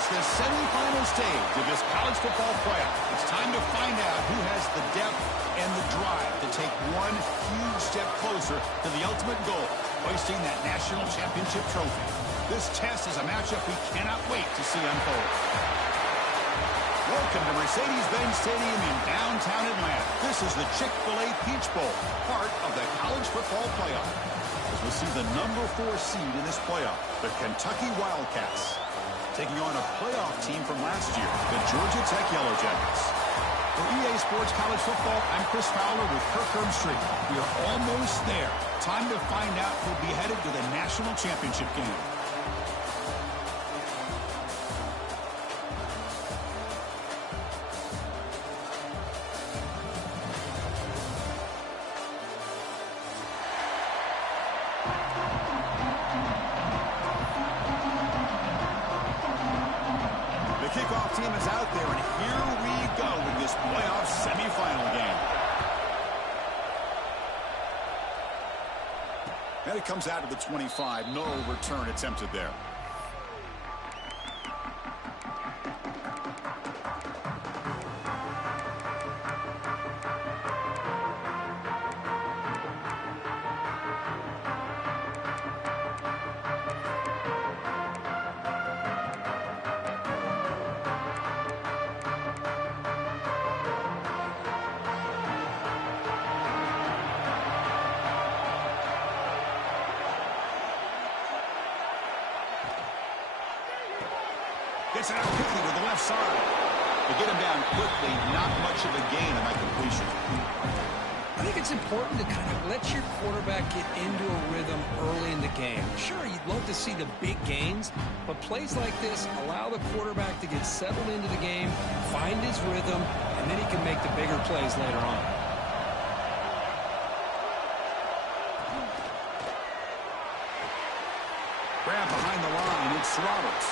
reached the semifinal stage of this college football playoff. It's time to find out who has the depth and the drive to take one huge step closer to the ultimate goal, hoisting that national championship trophy. This test is a matchup we cannot wait to see unfold. Welcome to Mercedes-Benz Stadium in downtown Atlanta. This is the Chick-fil-A Peach Bowl, part of the college football playoff. As we'll see the number 4 seed in this playoff, the Kentucky Wildcats, taking on a playoff team from last year, the Georgia Tech Yellow Jackets. For EA Sports College Football, I'm Chris Fowler with Kirk Herbstreit. We are almost there. Time to find out who'll be headed to the national championship game. Kickoff team is out there, and here we go in this playoff semifinal game. And it comes out of the 25. No return attempted there. Gets it out quickly to the left side. To get him down quickly, not much of a gain on that completion. I think it's important to kind of let your quarterback get into a rhythm early in the game. Sure, you'd love to see the big gains, but plays like this allow the quarterback to get settled into the game, find his rhythm, and then he can make the bigger plays later on. Grab behind the line, it's Roberts.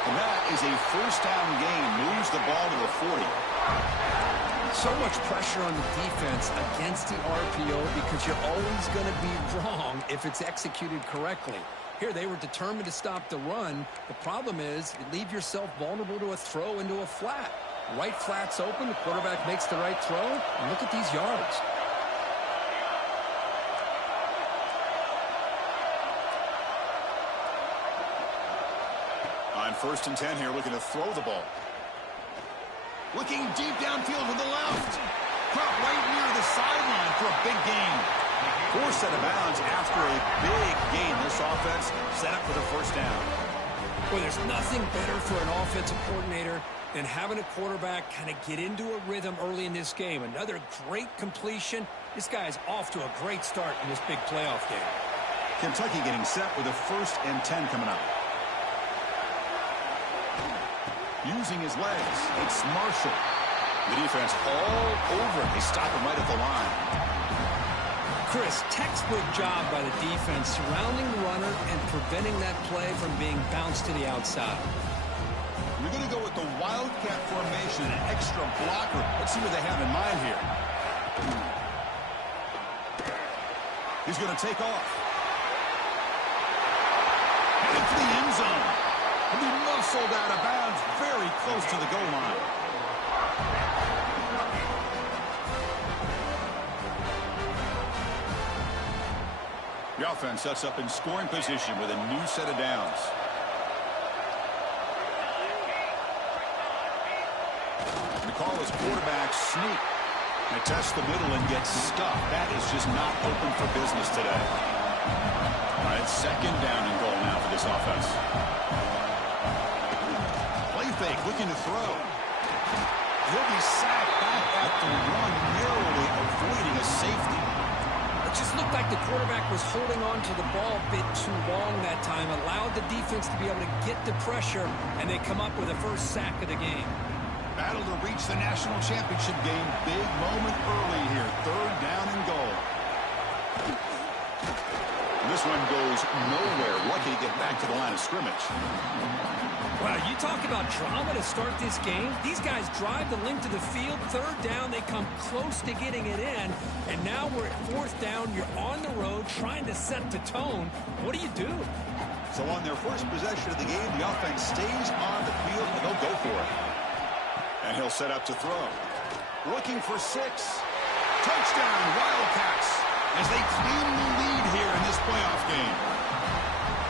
And that is a first down gain. Moves the ball to the 40. So much pressure on the defense against the RPO because you're always going to be wrong if it's executed correctly. Here, they were determined to stop the run. The problem is you leave yourself vulnerable to a throw into a flat. Right flat's open. The quarterback makes the right throw. And look at these yards. On 1st and 10 here, looking to throw the ball. Looking deep downfield to the left. Caught right near the sideline for a big gain. Forced out of bounds after a big gain. This offense set up for the first down. Well, there's nothing better for an offensive coordinator than having a quarterback kind of get into a rhythm early in this game. Another great completion. This guy's off to a great start in this big playoff game. Kentucky getting set with a 1st and 10 coming up. Using his legs, it's Marshall. The defense all over it. They stop him right at the line. Chris, textbook job by the defense surrounding the runner and preventing that play from being bounced to the outside. We're going to go with the Wildcat formation, an extra blocker. Let's see what they have in mind here. He's going to take off. Headed to the end zone. He'll be muscled out of bounds very close to the goal line. The offense sets up in scoring position with a new set of downs. The call is quarterback sneak. They test the middle and get stuffed. That is just not open for business today. All right, 2nd down and goal now for this offense. Play fake, looking to throw. He'll be sacked back at the 1, narrowly avoiding a safety. It just looked like the quarterback was holding on to the ball a bit too long that time, allowed the defense to be able to get the pressure, and they come up with a first sack of the game. Battle to reach the national championship game. Big moment early here. 3rd down and goal. This one goes nowhere. Lucky to get back to the line of scrimmage. Wow, you talk about drama to start this game. These guys drive the length of the field. Third down, they come close to getting it in. And now we're at fourth down. You're on the road trying to set the tone. What do you do? So on their first possession of the game, the offense stays on the field and they'll go for it. And he'll set up to throw. Looking for 6. Touchdown, Wildcats, as they claim the lead here in this playoff game.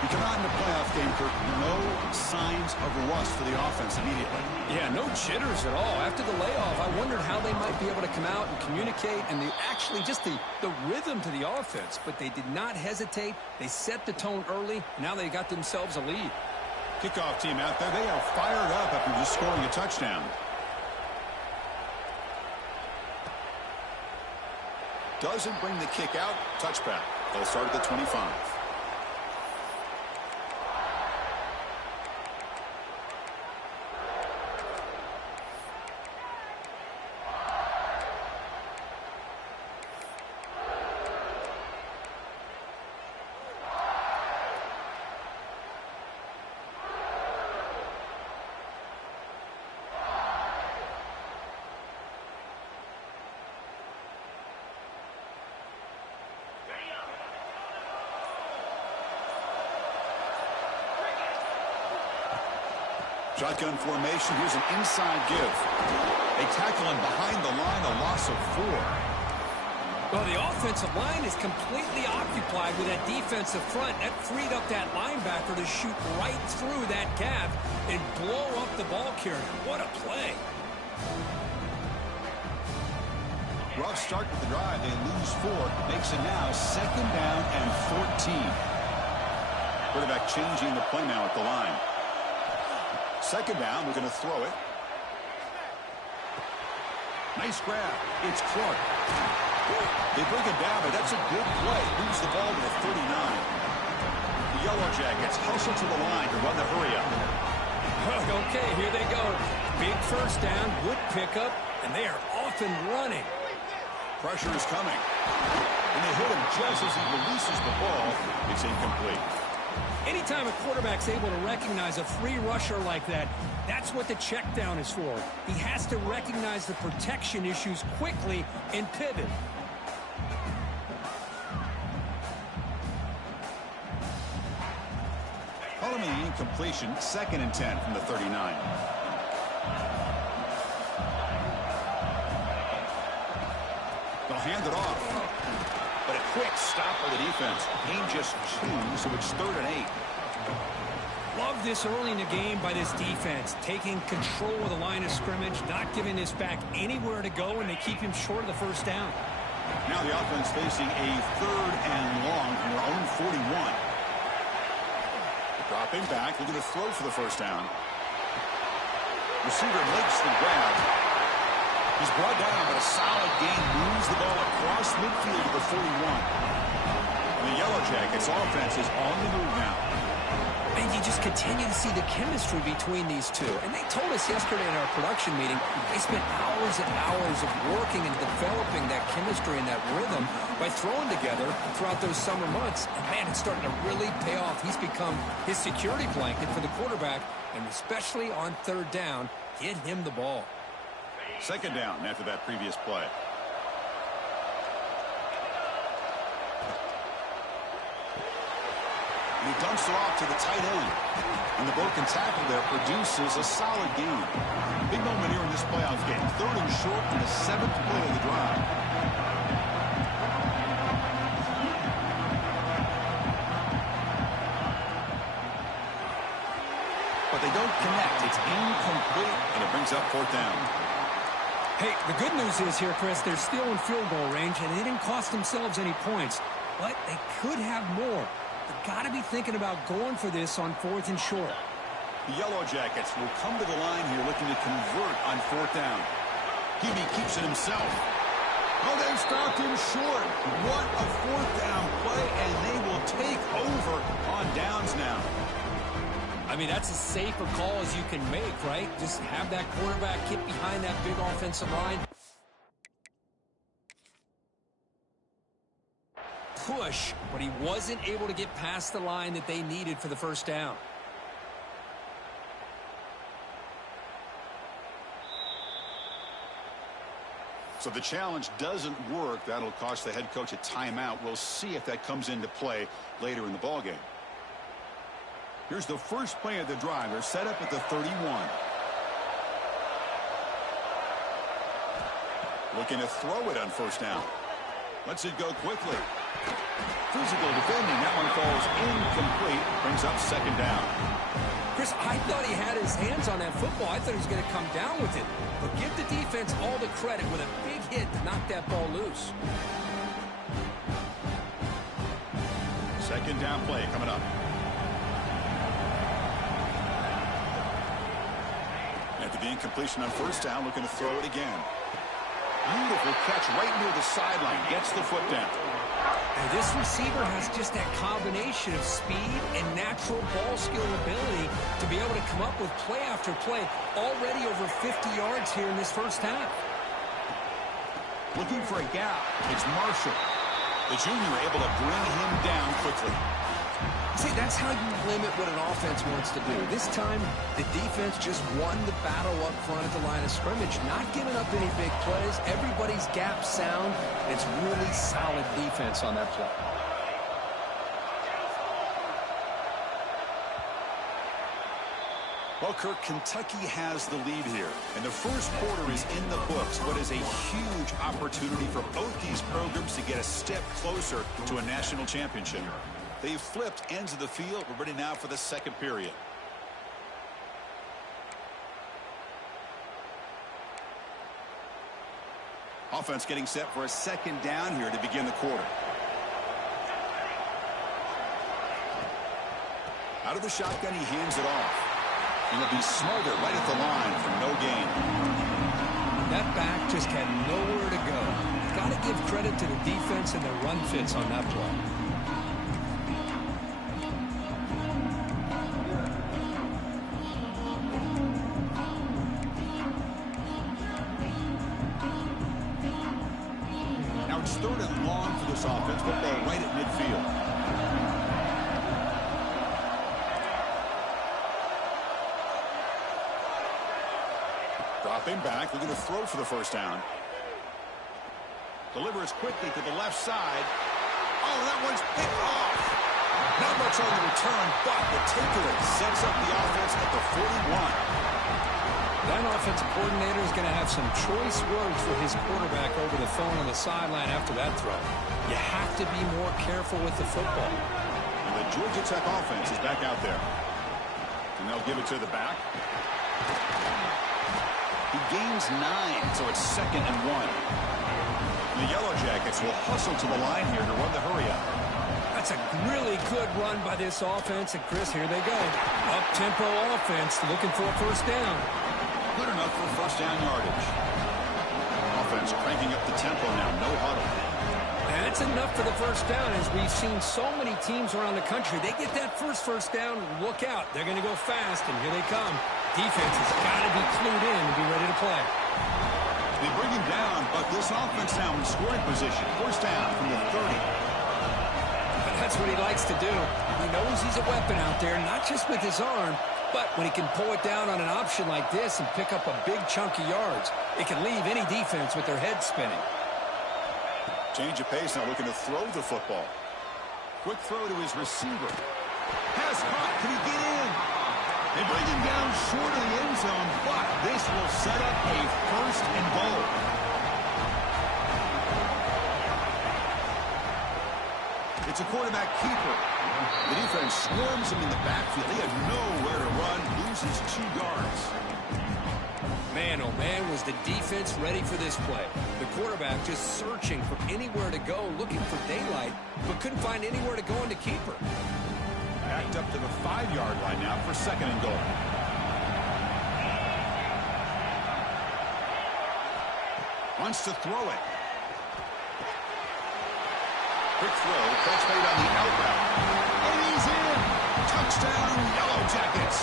You come out in the playoff game, Kirk, no signs of rust for the offense immediately. Yeah, no jitters at all. After the layoff, I wondered how they might be able to come out and communicate and actually just the rhythm to the offense. But they did not hesitate. They set the tone early. Now they got themselves a lead. Kickoff team out there, they are fired up after just scoring a touchdown. Doesn't bring the kick out. Touchback. They'll start at the 25. Shotgun formation. Here's an inside give. They tackle him behind the line, a loss of 4. Well, the offensive line is completely occupied with that defensive front. That freed up that linebacker to shoot right through that gap and blow up the ball carrier. What a play. Rough start to the drive. They lose 4. Makes it now 2nd down and 14. Quarterback changing the play now at the line. 2nd down, we're going to throw it. Nice grab. It's Clark. They bring it down, but that's a good play. Moves the ball to the 39. The Yellow Jackets hustle to the line to run the hurry up. Okay, here they go. Big first down, good pickup, and they are off and running. Pressure is coming. And they hit him just as he releases the ball. It's incomplete. Anytime a quarterback's able to recognize a free rusher like that, that's what the check down is for. He has to recognize the protection issues quickly and pivot. Call him an incompletion, 2nd and 10 from the 39. They'll hand it off. But a quick stop by the defense. Gain just 2, so it's 3rd and 8. Love this early in the game by this defense, taking control of the line of scrimmage, not giving this back anywhere to go, and they keep him short of the first down. Now the offense facing a 3rd and long from their own 41. Dropping back, looking to throw for the first down. Receiver makes the grab. He's brought down, but a solid gain moves the ball across midfield to the 41. And the Yellow Jackets offense is on the move now. And you just continue to see the chemistry between these two. And they told us yesterday in our production meeting, they spent hours and hours of working and developing that chemistry and that rhythm by throwing together throughout those summer months. And, man, it's starting to really pay off. He's become his security blanket for the quarterback, and especially on 3rd down, get him the ball. 2nd down after that previous play. And he dumps it off to the tight end. And the broken tackle there produces a solid gain. Big moment here in this playoff game. 3rd and short and the 7th play of the drive. But they don't connect. It's incomplete, and it brings up 4th down. Hey, the good news is here, Chris, they're still in field goal range, and they didn't cost themselves any points. But they could have more. They've got to be thinking about going for this on 4th and short. The Yellow Jackets will come to the line here looking to convert on 4th down. Hebe keeps it himself. Oh, they've stopped him short. What a 4th down play, and they will take over on downs now. I mean, that's as safe a call as you can make, right? Just have that quarterback get behind that big offensive line. rush, but he wasn't able to get past the line that they needed for the first down. So the challenge doesn't work. That'll cost the head coach a timeout. We'll see if that comes into play later in the ballgame. Here's the first play of the drive. They're set up at the 31. Looking to throw it on first down. Lets it go quickly. Physical defending. That one falls incomplete. Brings up second down. Chris, I thought he had his hands on that football. I thought he was going to come down with it. But give the defense all the credit with a big hit to knock that ball loose. Second down play coming up. After the incompletion on first down, looking to throw it again. Beautiful catch right near the sideline. Gets the foot down. And this receiver has just that combination of speed and natural ball skill ability to be able to come up with play after play. Already over 50 yards here in this first half. Looking for a gap. It's Marshall. The junior able to bring him down quickly. See, that's how you limit what an offense wants to do. This time, the defense just won the battle up front at the line of scrimmage, not giving up any big plays. Everybody's gap sound. It's really solid defense on that play. Well, Kirk, Kentucky has the lead here, and the first quarter is in the books. What is a huge opportunity for both these programs to get a step closer to a national championship. They've flipped ends of the field. We're ready now for the second period. Offense getting set for a second down here to begin the quarter. Out of the shotgun, he hands it off. And he'll be smothered right at the line for no gain. That back just had nowhere to go. Got to give credit to the defense and the run fits on that play. Now it's third and long for this offense. Football right at midfield. Dropping back, looking to throw for the first down. Delivers quickly to the left side. Oh, that one's picked off. Not much on the return, but the takeaway sets up the offense at the 41. That offensive coordinator is going to have some choice words for his quarterback over the phone on the sideline after that throw. You have to be more careful with the football. And the Georgia Tech offense is back out there. And they'll give it to the back. He gains 9, so it's 2nd and 1. The Yellow Jackets will hustle to the line here to run the hurry-up. That's a really good run by this offense. And, Chris, here they go. Up-tempo offense looking for a first down. Good enough for first down yardage. Offense cranking up the tempo now. No huddle. And that's enough for the first down. As we've seen so many teams around the country, they get that first down, look out. They're going to go fast, and here they come. Defense has got to be clued in and be ready to play. They bring him down, but this offense now in scoring position. First down from the 30. But that's what he likes to do. He knows he's a weapon out there, not just with his arm, but when he can pull it down on an option like this and pick up a big chunk of yards, it can leave any defense with their head spinning. Change of pace now, looking to throw the football. Quick throw to his receiver. Pass caught. Can he get in? They bring him down short of the end zone, but this will set up a first and goal. It's a quarterback keeper. The defense swarms him in the backfield. They have nowhere to run, loses 2 yards. Man, oh man, was the defense ready for this play. The quarterback just searching for anywhere to go, looking for daylight, but couldn't find anywhere to go in the keeper. Backed up to the 5-yard line now for 2nd and goal. Wants to throw it. Quick throw, catch made on the out route. And he's in. Touchdown, Yellow Jackets.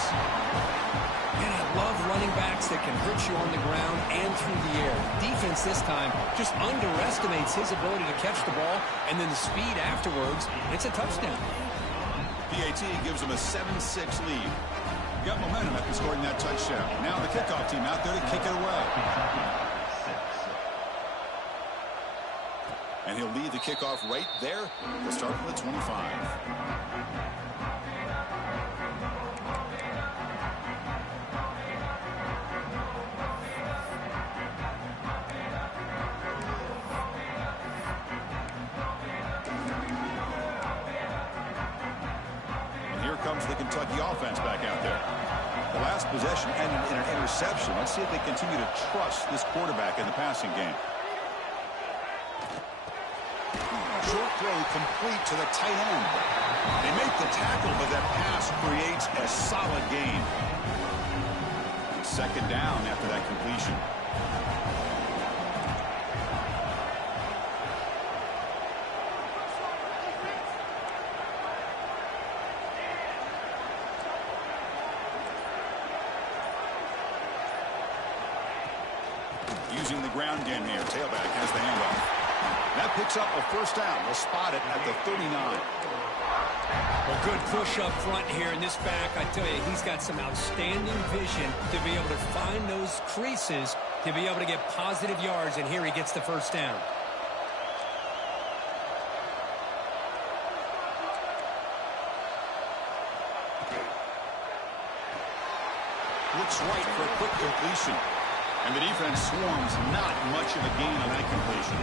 Man, I love running quarterbacks that can hurt you on the ground and through the air. Defense this time just underestimates his ability to catch the ball, and then the speed afterwards. It's a touchdown. PAT gives them a 7-6 lead. Got momentum after scoring that touchdown. Now the kickoff team out there to kick it away. And he'll lead the kickoff right there. They'll start from the 25. Comes the Kentucky offense back out there. The last possession ended in an interception. Let's see if they continue to trust this quarterback in the passing game. Short throw complete to the tight end. They make the tackle, but that pass creates a solid gain. Second down after that completion. Using the ground game here. Tailback has the handoff. That picks up a first down. They'll spot it at the 39. Well, good push up front here in this back. I tell you, he's got some outstanding vision to be able to find those creases, to be able to get positive yards, and here he gets the first down. Looks right for a quick completion. And the defense swarms, not much of a gain on that completion.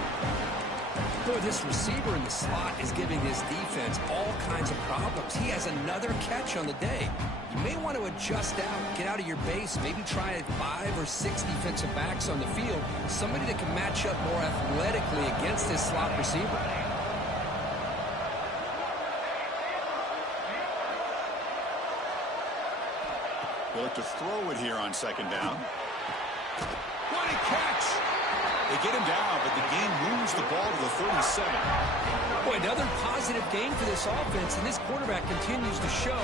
Boy, this receiver in the slot is giving this defense all kinds of problems. He has another catch on the day. You may want to adjust out, get out of your base, maybe try 5 or 6 defensive backs on the field, somebody that can match up more athletically against this slot receiver. They look to throw it here on second down. What a catch! They get him down, but the game moves the ball to the 37. Boy, another positive gain for this offense, and this quarterback continues to show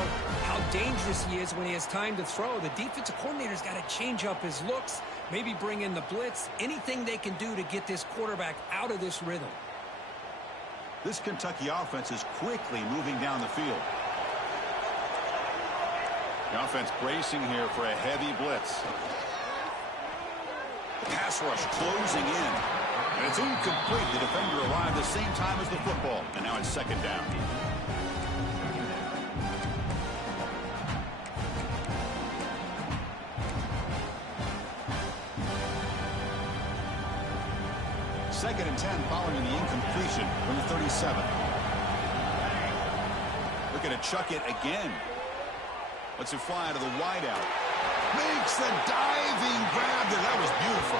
how dangerous he is when he has time to throw. The defensive coordinator's got to change up his looks, maybe bring in the blitz, anything they can do to get this quarterback out of this rhythm. This Kentucky offense is quickly moving down the field. The offense bracing here for a heavy blitz. Pass rush closing in. And it's incomplete. The defender arrived the same time as the football. And now it's second down. Second and 10 following the incompletion from the 37. Looking to chuck it again. Lets it fly to the wideout. Makes the diving grab there. That was beautiful.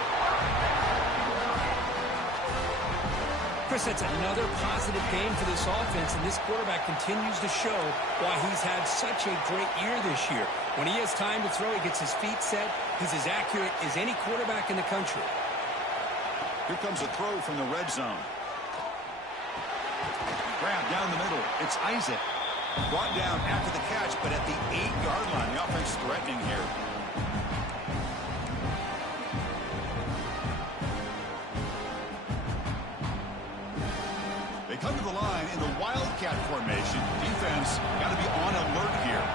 Chris, that's another positive game for this offense, and this quarterback continues to show why he's had such a great year this year. When he has time to throw, he gets his feet set. He's as accurate as any quarterback in the country. Here comes a throw from the red zone. Grab down the middle. It's Isaac. Brought down after the catch, but at the 8-yard line. The offense threatening here. They come to the line in the Wildcat formation. Defense got to be on alert here.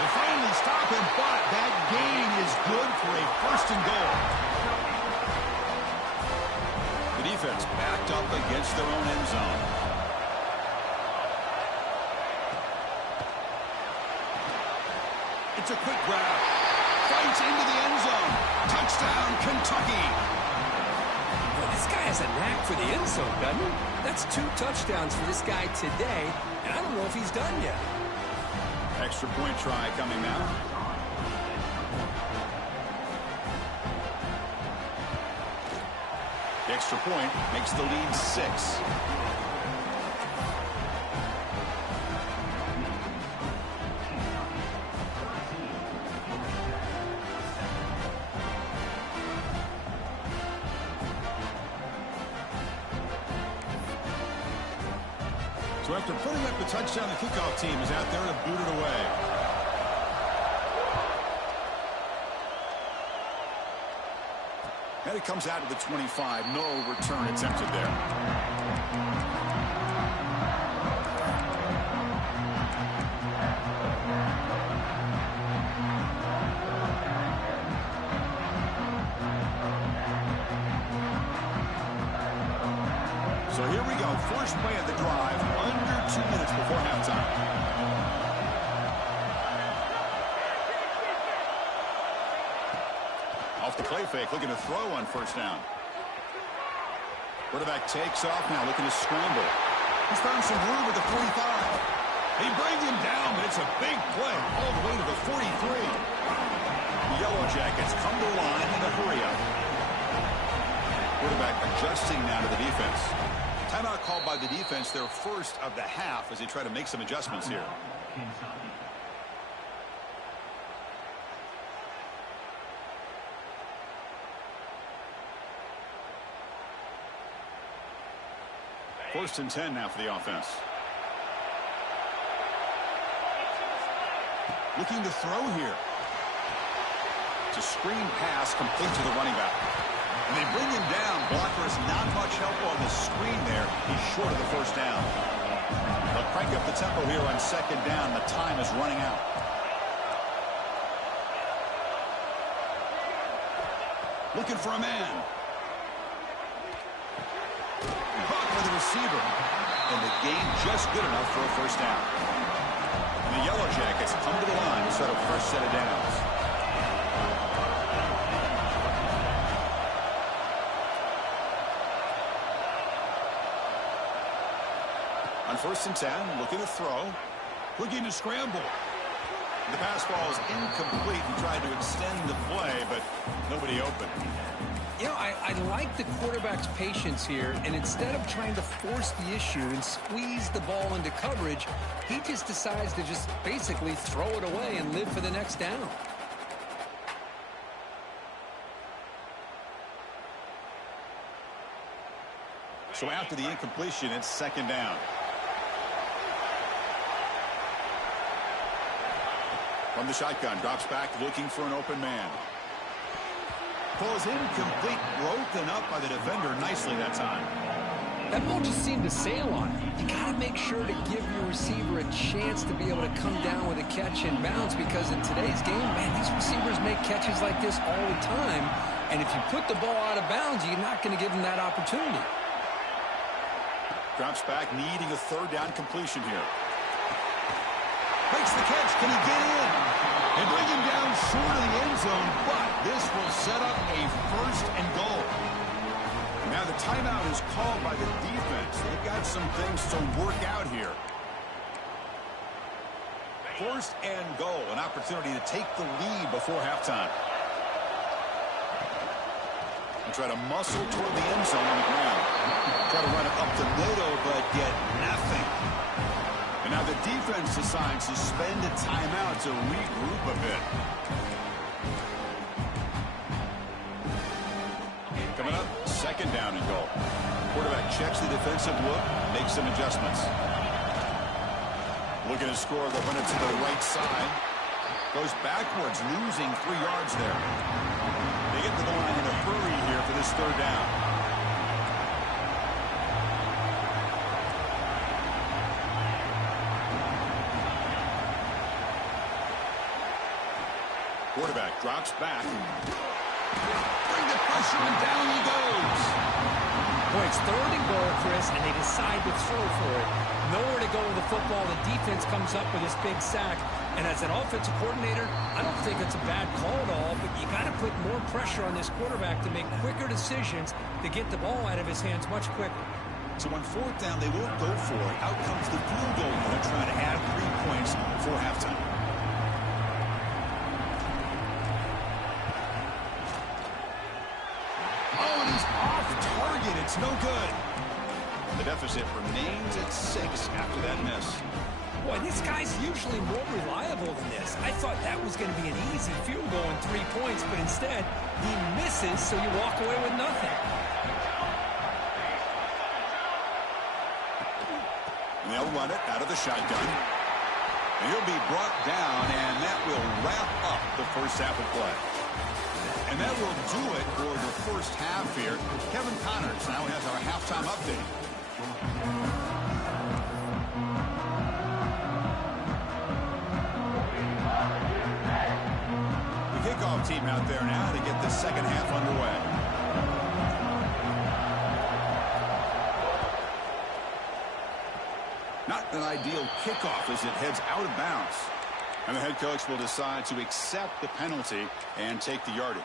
They finally stop him, but that gain is good for a first and goal. The defense backed up against their own end zone. It's a quick grab. Fights into the end zone. Touchdown, Kentucky. Well, this guy has a knack for the end zone, doesn't he? That's 2 touchdowns for this guy today, and I don't know if he's done yet. Extra point try coming now. The extra point makes the lead 6. So after putting up the touchdown, the kickoff team is out there to boot it away. And it comes out to the 25. No return attempted there. So here we go. First play of the drive, under 2 minutes before halftime. Off the play fake, looking to throw on first down. Quarterback takes off now, looking to scramble. He's found some room at the 45. They bring him down, but it's a big play all the way to the 43. The Yellow Jackets come to the line in a hurry up. Quarterback adjusting now to the defense. Timeout called by the defense, their first of the half, as they try to make some adjustments here. First and 10 now for the offense. Looking to throw here. It's a screen pass complete to the running back. And they bring him down. Blockers not much help on the screen there. He's short of the first down. They'll crank up the tempo here on second down. The time is running out. Looking for a man. Caught by the receiver. And the gain just good enough for a first down. And the Yellow Jackets come to the line to set a fresh set of downs. On first and 10, looking to throw, looking to scramble. The pass ball is incomplete. He tried to extend the play, but nobody open. You know, I like the quarterback's patience here, and instead of trying to force the issue and squeeze the ball into coverage, he just decides to just basically throw it away and live for the next down. So after the incompletion, it's second down. From the shotgun, drops back, looking for an open man. Falls incomplete, broken up by the defender nicely that time. That ball just seemed to sail on him. You got to make sure to give your receiver a chance to be able to come down with a catch and bounce, because in today's game, man, these receivers make catches like this all the time. And if you put the ball out of bounds, you're not going to give them that opportunity. Drops back, needing a third down completion here. Makes the catch. Can he get in? They bring him down short of the end zone, but this will set up a first and goal. Now the timeout is called by the defense. They've got some things to work out here. First and goal, an opportunity to take the lead before halftime. And try to muscle toward the end zone on the ground. Try to run it up the middle, but get nothing. And now the defense decides to spend a timeout to regroup a bit. Coming up, second down and goal. Quarterback checks the defensive look, makes some adjustments. Looking to score, they'll run it to the right side. Goes backwards, losing 3 yards there. They get to the line in a hurry here for this third down. Quarterback drops back. Bring the pressure, and down he goes. Boy, it's third and goal, Chris, and they decide to throw for it. Nowhere to go with the football. The defense comes up with this big sack. And as an offensive coordinator, I don't think it's a bad call at all, but you got to put more pressure on this quarterback to make quicker decisions to get the ball out of his hands much quicker. So on fourth down, they won't go for it. Out comes the field goal unit trying to add 3 points before halftime. It's no good. The deficit remains at 6 after that miss. Boy, this guy's usually more reliable than this. I thought that was going to be an easy field goal and 3 points, but instead, he misses, so you walk away with nothing. And they'll run it out of the shotgun. And he'll be brought down, and that will wrap up the first half of play. And that will do it for the first half here. Kevin Connors now has our halftime update. The kickoff team out there now to get the second half underway. Not an ideal kickoff as it heads out of bounds. And the head coach will decide to accept the penalty and take the yardage.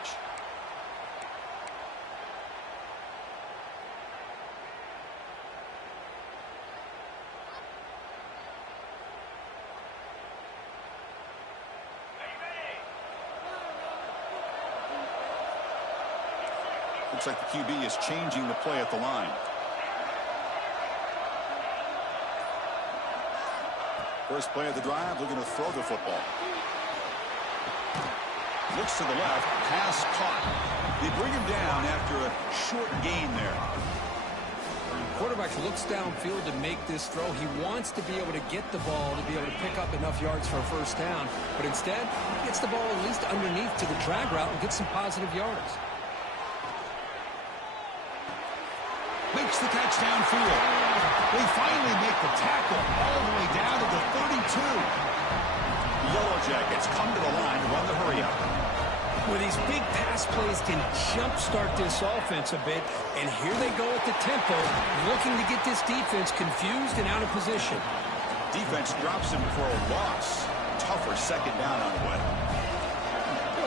Looks like the QB is changing the play at the line. First play of the drive, looking to throw the football. Looks to the left, pass caught. They bring him down after a short gain there. Quarterback looks downfield to make this throw. He wants to be able to get the ball to be able to pick up enough yards for a first down. But instead, he gets the ball at least underneath to the drag route and gets some positive yards. Makes the catch downfield. They finally make the tackle all the way down to the 32. The Yellow Jackets come to the line to run the hurry-up. Well, these big pass plays can jumpstart this offense a bit, and here they go at the tempo, looking to get this defense confused and out of position. Defense drops him for a loss. Tougher second down on the way.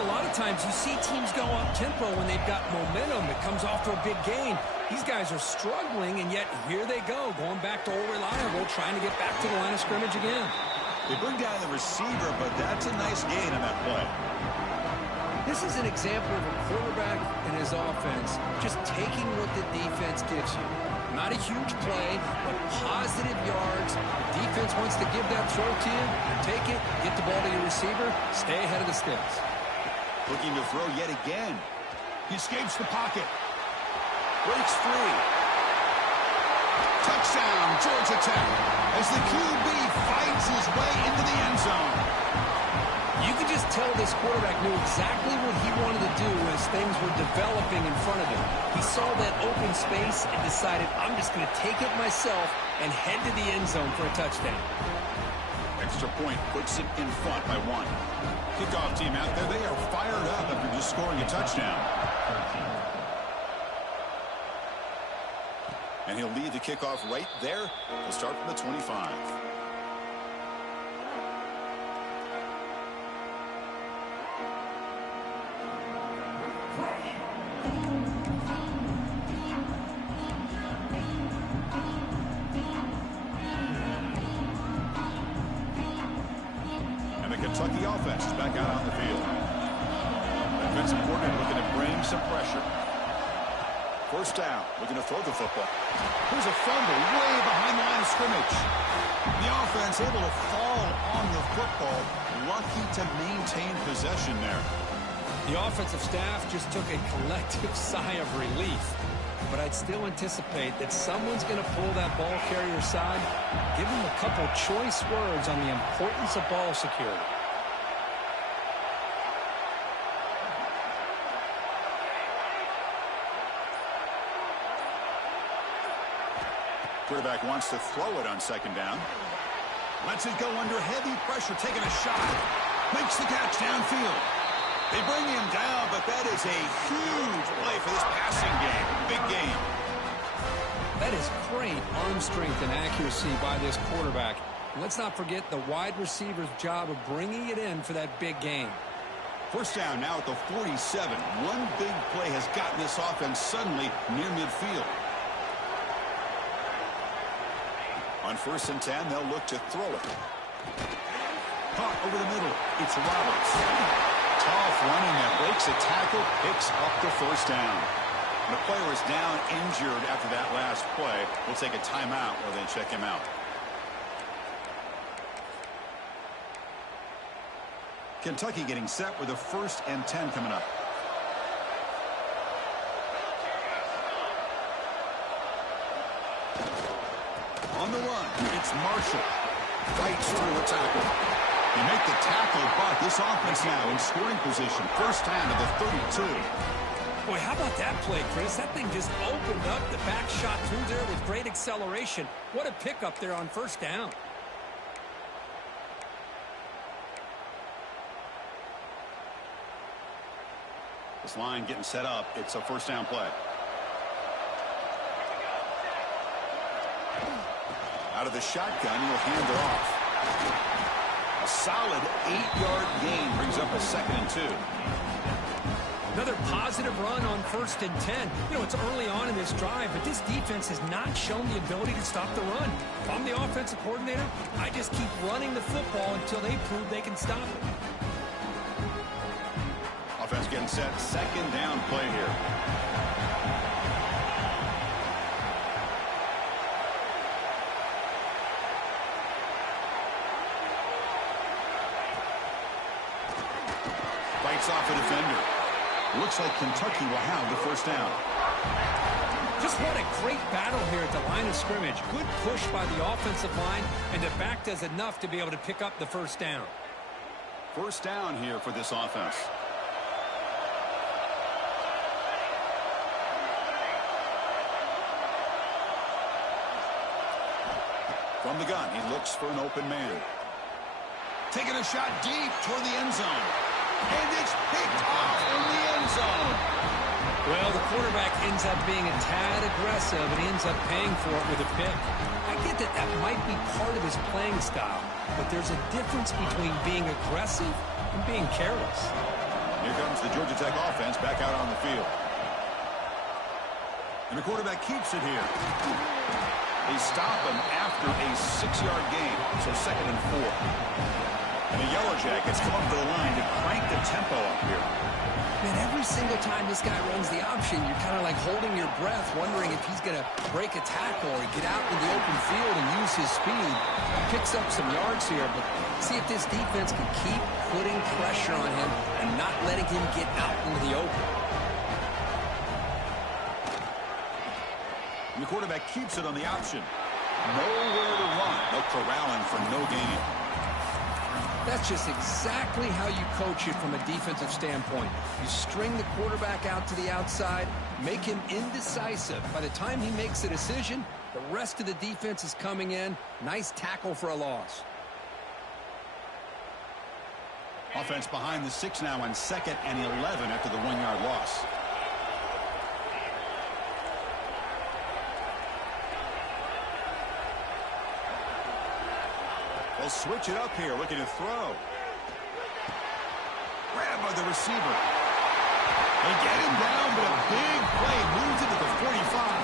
A lot of times you see teams go up-tempo when they've got momentum. It comes off to a big gain. These guys are struggling, and yet here they go, going back to old reliable, trying to get back to the line of scrimmage again. They bring down the receiver, but that's a nice gain on that play. This is an example of a quarterback and his offense just taking what the defense gives you. Not a huge play, but positive yards. The defense wants to give that throw to you. Take it, get the ball to your receiver, stay ahead of the sticks. Looking to throw yet again. He escapes the pocket. Breaks free. Touchdown, Georgia Tech, as the QB fights his way into the end zone. You could just tell this quarterback knew exactly what he wanted to do as things were developing in front of him. He saw that open space and decided, I'm just going to take it myself and head to the end zone for a touchdown. Extra point puts him in front by 1. Kickoff team out there, they are fired up after just scoring a touchdown. And he'll lead the kickoff right there. He'll start from the 25. And the Kentucky offense is back out on the field. Defensive coordinator looking to bring some pressure. First down, looking to throw the football. Here's a fumble way behind the line of scrimmage. The offense able to fall on the football, lucky to maintain possession there. The offensive staff just took a collective sigh of relief. But I'd still anticipate that someone's going to pull that ball carrier side, give him a couple choice words on the importance of ball security. Quarterback wants to throw it on second down. Lets it go under heavy pressure, taking a shot. Makes the catch downfield. They bring him down, but that is a huge play for this passing game. Big game. That is great arm strength and accuracy by this quarterback. And let's not forget the wide receiver's job of bringing it in for that big game. First down now at the 47. One big play has gotten this offense suddenly near midfield. On 1st and 10, they'll look to throw it. Caught over the middle. It's Roberts. Tough running that breaks a tackle, picks up the first down. And the player is down injured after that last play. We'll take a timeout while they check him out. Kentucky getting set with a 1st and 10 coming up. On the run, it's Marshall. Fights through a tackle. They make the tackle, but this offense now in scoring position. First down to the 32. Boy, how about that play, Chris? That thing just opened up. The back shot through there with great acceleration. What a pickup there on first down. This line getting set up. It's a first down play. Out of the shotgun, he'll hand it off. A solid 8-yard gain brings up a 2nd and 2. Another positive run on 1st and 10. You know, it's early on in this drive, but this defense has not shown the ability to stop the run. If I'm the offensive coordinator, I just keep running the football until they prove they can stop it. Offense getting set. 2nd down play here. Fights off a defender. Looks like Kentucky will have the first down. Just what a great battle here at the line of scrimmage. Good push by the offensive line, and the back does enough to be able to pick up the first down. First down here for this offense. From the gun, he looks for an open man. Taking a shot deep toward the end zone. And it's picked off in the end zone. Well, the quarterback ends up being a tad aggressive, and he ends up paying for it with a pick. I get that that might be part of his playing style, but there's a difference between being aggressive and being careless. Here comes the Georgia Tech offense back out on the field. And the quarterback keeps it here. They stop him after a 6-yard gain, so 2nd and 4. And the Yellow Jackets come up to the line to crank the tempo up here. Man, every single time this guy runs the option, you're kind of like holding your breath, wondering if he's going to break a tackle or get out in the open field and use his speed. Picks up some yards here, but see if this defense can keep putting pressure on him and not letting him get out into the open. And the quarterback keeps it on the option. Nowhere to run. They'll corral him for no gain. That's just exactly how you coach it from a defensive standpoint. You string the quarterback out to the outside, make him indecisive. By the time he makes a decision, the rest of the defense is coming in. Nice tackle for a loss. Offense behind the 6 now on 2nd and 11 after the 1-yard loss. They'll switch it up here, looking to throw. Grabbed by the receiver. They get him down, but a big play moves into the 45.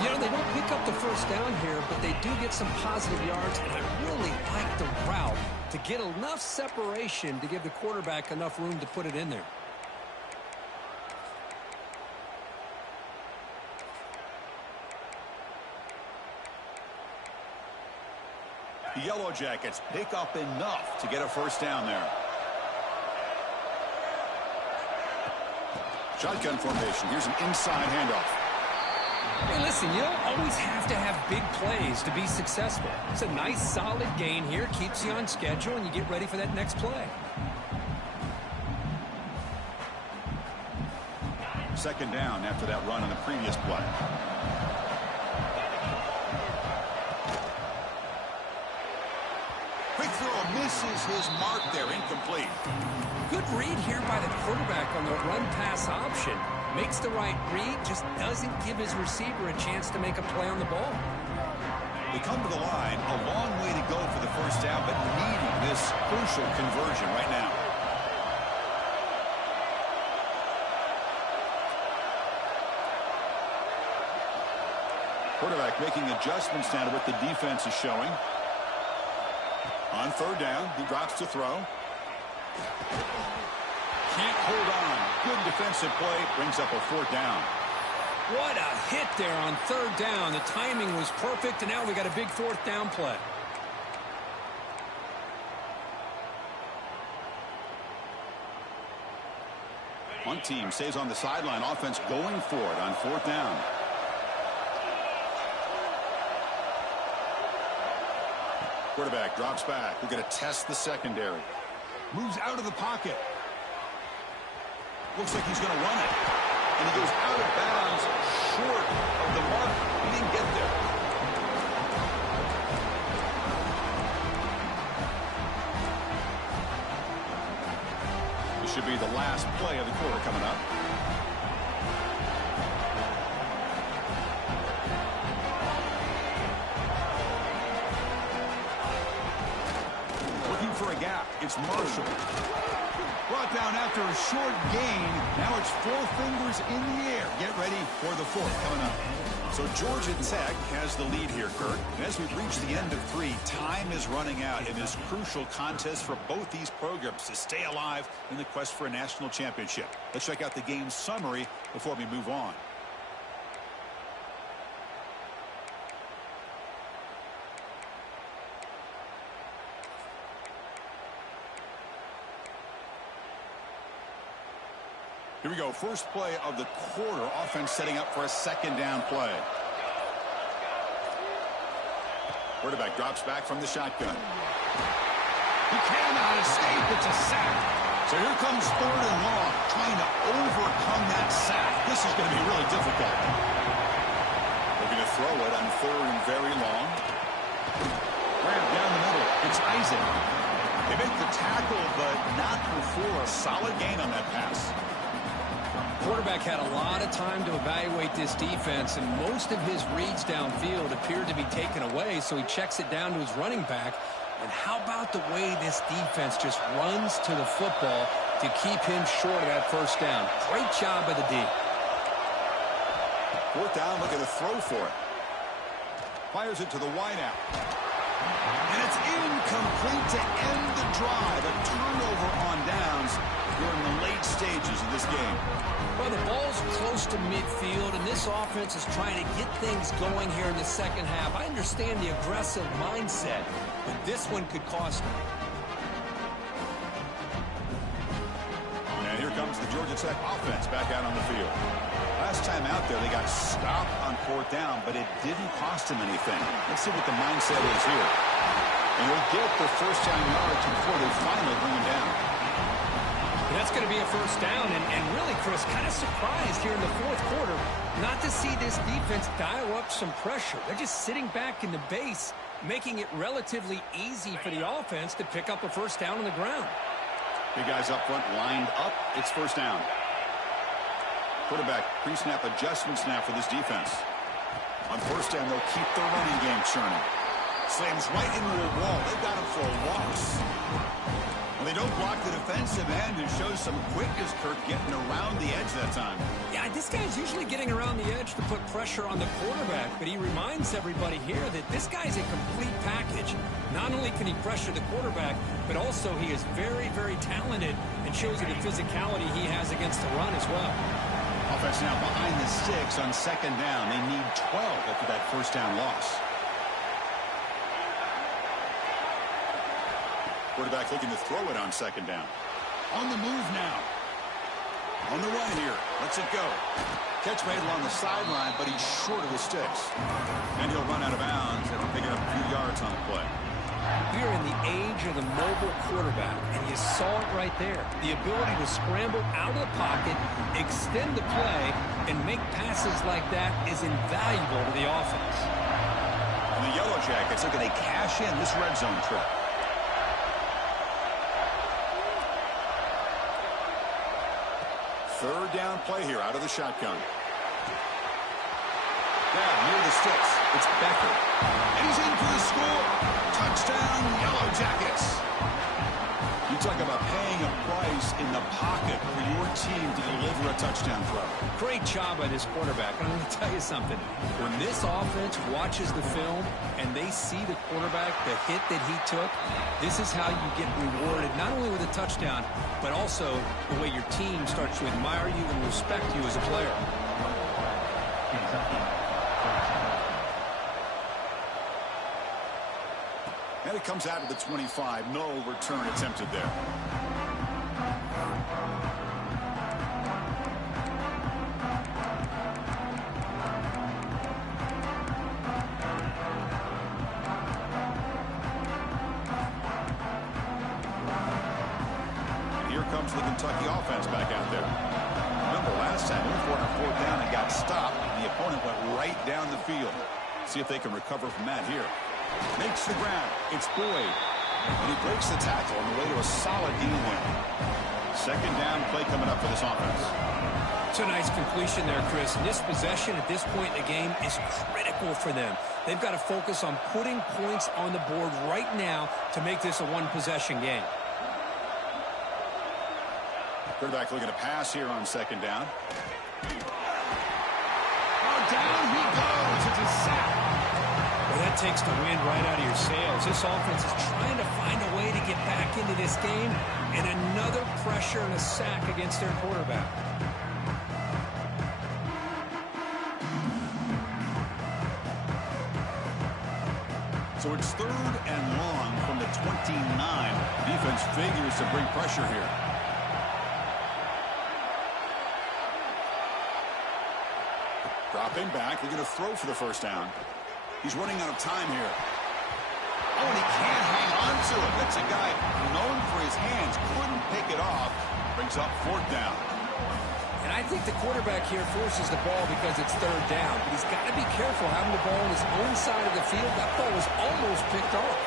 You know, they don't pick up the first down here, but they do get some positive yards, and I really like the route to get enough separation to give the quarterback enough room to put it in there. The Yellow Jackets pick up enough to get a first down there. Shotgun formation. Here's an inside handoff. Hey, listen, you don't always have to have big plays to be successful. It's a nice, solid gain here. Keeps you on schedule, and you get ready for that next play. 2nd down after that run on the previous play. Quick throw misses his mark there. Incomplete. Good read here by the quarterback on the run-pass option. Makes the right read, just doesn't give his receiver a chance to make a play on the ball. They come to the line, a long way to go for the first down, but needing this crucial conversion right now. Quarterback making adjustments now to what the defense is showing. On 3rd down, he drops to throw. Can't hold on. Good defensive play. Brings up a 4th down. What a hit there on 3rd down. The timing was perfect, and now we got a big 4th down play. One team stays on the sideline. Offense going for it on 4th down. Quarterback drops back. We're going to test the secondary. Moves out of the pocket. Looks like he's going to run it. And he goes out of bounds, short of the mark. He didn't get there. This should be the last play of the quarter coming up. Looking for a gap. It's Marshall. Brought down after a short gain. Now it's 4 fingers in the air. Get ready for the 4th coming up. So Georgia Tech has the lead here, Kurt. And as we've reached the end of 3, time is running out in this crucial contest for both these programs to stay alive in the quest for a national championship. Let's check out the game summary before we move on. Here we go. First play of the quarter. Offense setting up for a 2nd down play. Quarterback drops back from the shotgun. He cannot escape. It's a sack. So here comes 3rd and long, trying to overcome that sack. This is going to be really difficult. They're going to throw it on 3rd and very long. Grab down the middle. It's Isaac. They make the tackle, but not before a solid gain on that pass. Quarterback had a lot of time to evaluate this defense, and most of his reads downfield appeared to be taken away, so he checks it down to his running back. And how about the way this defense just runs to the football to keep him short of that 1st down? Great job by the D. 4th down, look at the throw for it. Fires it to the wideout. And it's incomplete to end the drive. A turnover on downs during the late stages of this game. Well, the ball's close to midfield, and this offense is trying to get things going here in the 2nd half. I understand the aggressive mindset, but this one could cost them. And here comes the Georgia Tech offense back out on the field. Last time out there, they got stopped on 4th down, but it didn't cost them anything. Let's see what the mindset is here. And they'll get the 1st down yards before they finally bring him down. And that's going to be a 1st down, and really, Chris, kind of surprised here in the 4th quarter not to see this defense dial up some pressure. They're just sitting back in the base, making it relatively easy for the offense to pick up a 1st down on the ground. Big guys up front lined up. It's 1st down. Quarterback pre-snap adjustments now for this defense. On 1st down, they'll keep their running game churning. Slams right into a wall. They've got him for a loss. Well, they don't block the defensive end and show some quickness, Kirk, getting around the edge that time. Yeah, this guy's usually getting around the edge to put pressure on the quarterback, but he reminds everybody here that this guy's a complete package. Not only can he pressure the quarterback, but also he is very, very talented and shows you the physicality he has against the run as well. Offense now behind the sticks on 2nd down. They need 12 after that 1st down loss. Quarterback looking to throw it on 2nd down. On the move now. On the run here. Lets it go. Catch made along the sideline, but he's short of the sticks. And he'll run out of bounds after picking up a few yards on the play. We are in the age of the mobile quarterback, and you saw it right there. The ability to scramble out of the pocket, extend the play, and make passes like that is invaluable to the offense. And the Yellow Jackets, look, they cash in this red zone trip. Third down play here out of the shotgun. Down near the sticks. It's Becker. And he's in for the score. Touchdown, Yellow Jackets. You talk about paying a price in the pocket for your team to deliver a touchdown throw. Great job by this quarterback. I'm going to tell you something. When this offense watches the film and they see the quarterback, the hit that he took, this is how you get rewarded, not only with a touchdown, but also the way your team starts to admire you and respect you as a player. And it comes out of the 25. No return attempted there. comes the Kentucky offense back out there. Remember, last time we were on 4th down and got stopped. The opponent went right down the field. See if they can recover from that here. Makes the grab. It's Boyd. And he breaks the tackle on the way to a solid gain there. 2nd down play coming up for this offense. It's a nice completion there, Chris. And this possession at this point in the game is critical for them. They've got to focus on putting points on the board right now to make this a one-possession game. Quarterback looking to pass here on 2nd down. Oh, down he goes. It's a sack. Well, that takes the wind right out of your sails. This offense is trying to find a way to get back into this game, and another pressure and a sack against their quarterback. So it's 3rd and long from the 29. Defense figures to bring pressure here. Dropping back, they're going to throw for the 1st down. He's running out of time here. Oh, and he can't hang on to it. That's a guy known for his hands. Couldn't pick it off. Brings up 4th down. And I think the quarterback here forces the ball because it's 3rd down. But he's got to be careful having the ball on his own side of the field. That ball was almost picked off.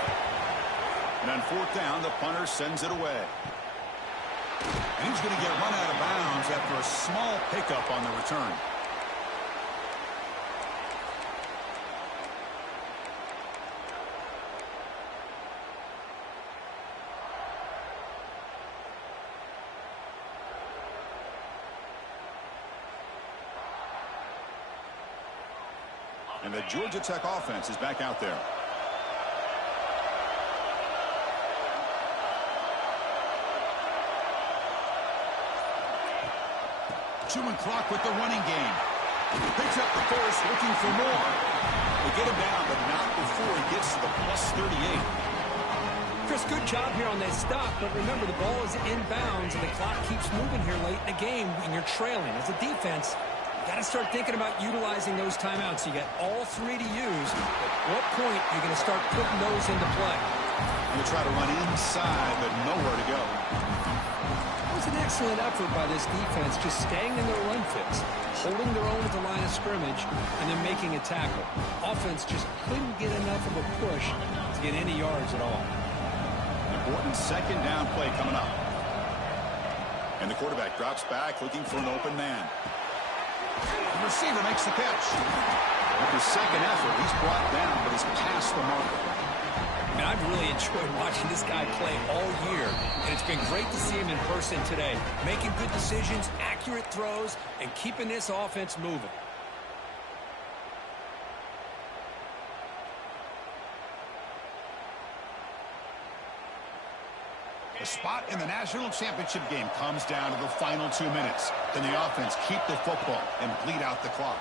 And on 4th down, the punter sends it away. And he's going to get run out of bounds after a small pickup on the return. And the Georgia Tech offense is back out there. Chewing clock with the running game. Picks up the first, looking for more. They get him down, but not before he gets to the +38. Chris, good job here on that stop, but remember the ball is in bounds and the clock keeps moving here late in the game and you're trailing. As a defense, you got to start thinking about utilizing those timeouts. You got all 3 to use. At what point are you going to start putting those into play? You try to run inside, but nowhere to go. It was an excellent effort by this defense, just staying in their run fits, holding their own at the line of scrimmage, and then making a tackle. Offense just couldn't get enough of a push to get any yards at all. Important 2nd down play coming up. And the quarterback drops back, looking for an open man. The receiver makes the catch. With his 2nd effort, he's brought down, but he's past the marker. And I've really enjoyed watching this guy play all year, and it's been great to see him in person today, making good decisions, accurate throws, and keeping this offense moving. The spot in the national championship game comes down to the final 2 minutes. Can the offense keep the football and bleed out the clock?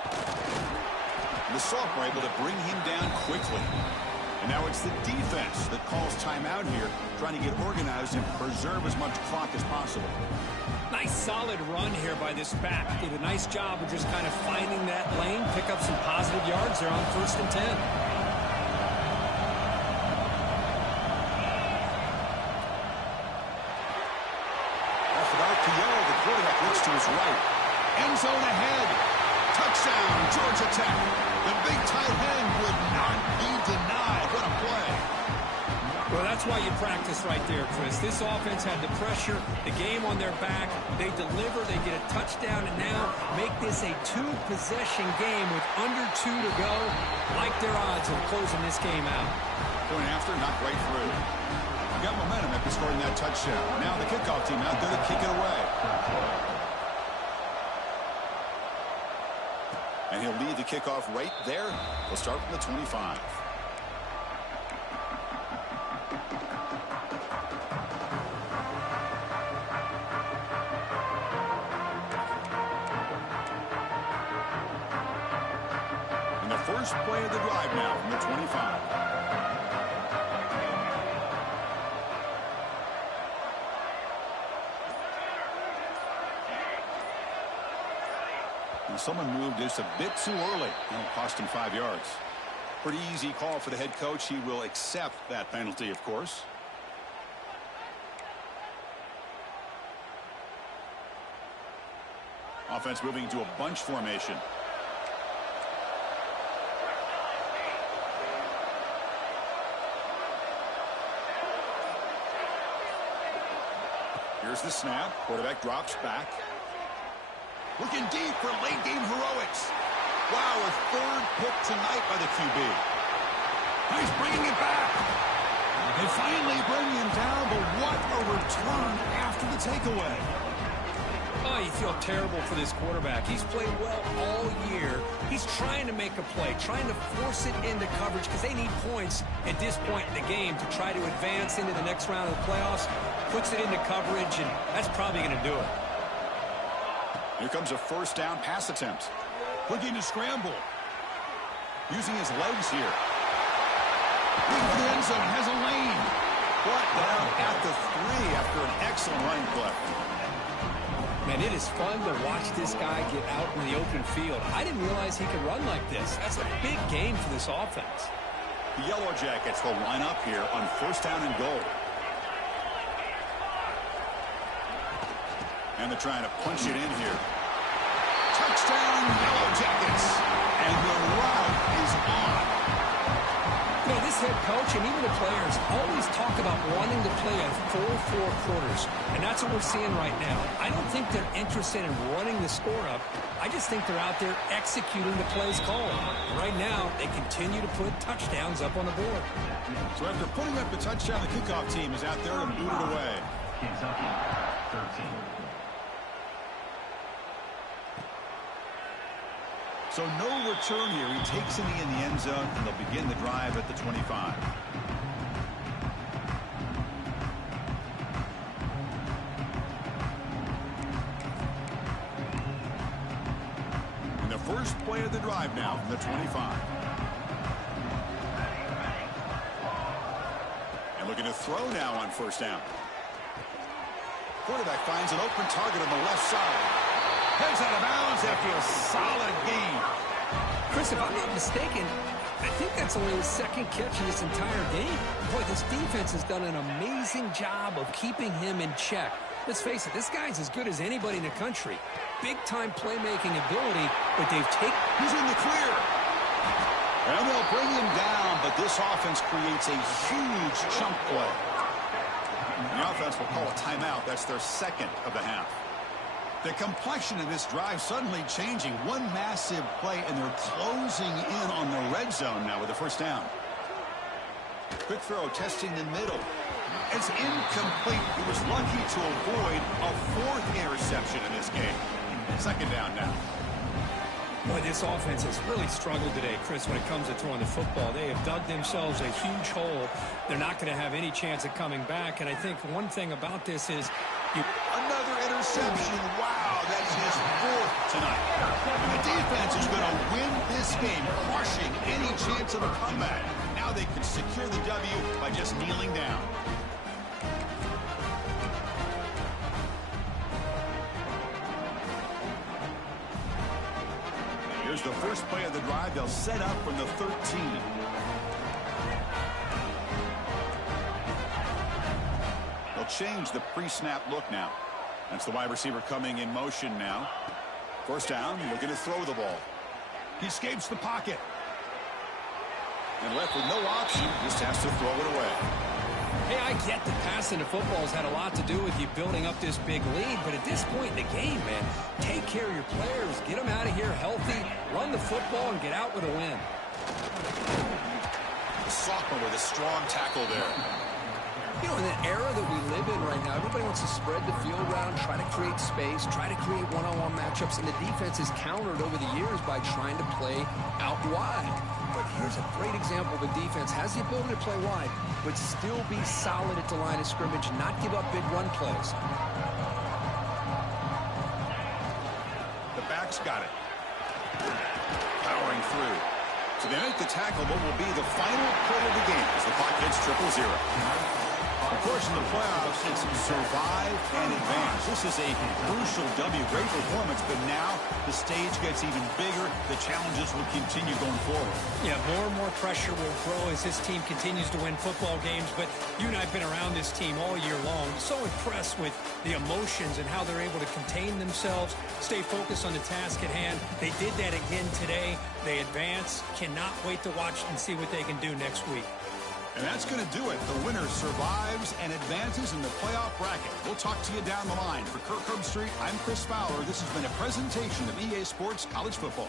And the Soft were able to bring him down quickly. And now it's the defense that calls timeout here, trying to get organized and preserve as much clock as possible. Nice solid run here by this back. Did a nice job of just kind of finding that lane, pick up some positive yards there on 1st and 10. Quarterback looks to his right. End zone ahead. Touchdown, Georgia Tech. The big tight end would not be denied. What a play. Well, that's why you practice right there, Chris. This offense had the pressure, the game on their back. They deliver, they get a touchdown, and now make this a 2-possession game with under 2 to go. Like their odds of closing this game out. Point after, knocked right through. Got momentum after scoring that touchdown. Now the kickoff team out there to kick it away. And he'll lead the kickoff right there. We'll start from the 25. And the first play of the drive now from the 25. Someone moved just a bit too early. It'll cost him 5 yards. Pretty easy call for the head coach. He will accept that penalty, of course. Offense moving into a bunch formation. Here's the snap. Quarterback drops back. Looking deep for late game heroics. Wow, a third pick tonight by the QB. He's bringing it back. They finally bring him down, but what a return after the takeaway. Oh, you feel terrible for this quarterback. He's played well all year. He's trying to make a play, trying to force it into coverage because they need points at this point in the game to try to advance into the next round of the playoffs. Puts it into coverage, and that's probably going to do it. Here comes a first down pass attempt. Looking to scramble. Using his legs here. The end zone has a lane. Brought down at the 3 after an excellent running play. Man, it is fun to watch this guy get out in the open field. I didn't realize he could run like this. That's a big game for this offense. The Yellow Jackets will line up here on first down and goal. And they're trying to punch it in here. Touchdown, Yellow Jackets. And the route is on. You know, this head coach and even the players always talk about wanting to play a full 4 quarters. And that's what we're seeing right now. I don't think they're interested in running the score up. I just think they're out there executing the plays called. Right now, they continue to put touchdowns up on the board. So after putting up the touchdown, the kickoff team is out there to boot it away. Kentucky, 13. So no return here. He takes it in the end zone, and they'll begin the drive at the 25. And the first play of the drive now from the 25. And looking to throw now on first down. Quarterback finds an open target on the left side. Heads out of bounds after a solid game. Chris, if I'm not mistaken, I think that's only his second catch in this entire game. Boy, this defense has done an amazing job of keeping him in check. Let's face it, this guy's as good as anybody in the country. Big-time playmaking ability, but they've taken... He's in the clear. And they'll bring him down, but this offense creates a huge chunk play. The offense will call a timeout. That's their second of the half. The complexion of this drive suddenly changing. One massive play, and they're closing in on the red zone now with a first down. Quick throw, testing the middle. It's incomplete. He was lucky to avoid a 4th interception in this game. Second down now. Boy, this offense has really struggled today, Chris, when it comes to throwing the football. They have dug themselves a huge hole. They're not going to have any chance of coming back. And I think one thing about this is... Another interception. Wow, that's his 4th tonight. And the defense is going to win this game, crushing any chance of a comeback. Now they can secure the W by just kneeling down. Here's the first play of the drive. They'll set up from the 13. They'll change the pre-snap look now. That's the wide receiver coming in motion now. First down, looking to throw the ball. He escapes the pocket. And left with no option, just has to throw it away. Hey, I get that passing the football has had a lot to do with you building up this big lead, but at this point in the game, man, take care of your players, get them out of here healthy, run the football, and get out with a win. The sophomore with a strong tackle there. You know, in the era that we live in right now, everybody wants to spread the field around, try to create space, try to create one-on-one matchups, and the defense is countered over the years by trying to play out wide. But here's a great example. The defense has the ability to play wide, but still be solid at the line of scrimmage and not give up big run plays. The back's got it. Powering through. So they make the tackle, what will be the final play of the game as the clock hits 0-0. Of course, in the playoffs, it's survive and advance. This is a crucial W. Great performance, but now the stage gets even bigger. The challenges will continue going forward. Yeah, more and more pressure will grow as this team continues to win football games, but you and I have been around this team all year long. So impressed with the emotions and how they're able to contain themselves, stay focused on the task at hand. They did that again today. They advance. Cannot wait to watch and see what they can do next week. And that's going to do it. The winner survives and advances in the playoff bracket. We'll talk to you down the line. For Kirk Herbstreit, I'm Chris Fowler. This has been a presentation of EA Sports College Football.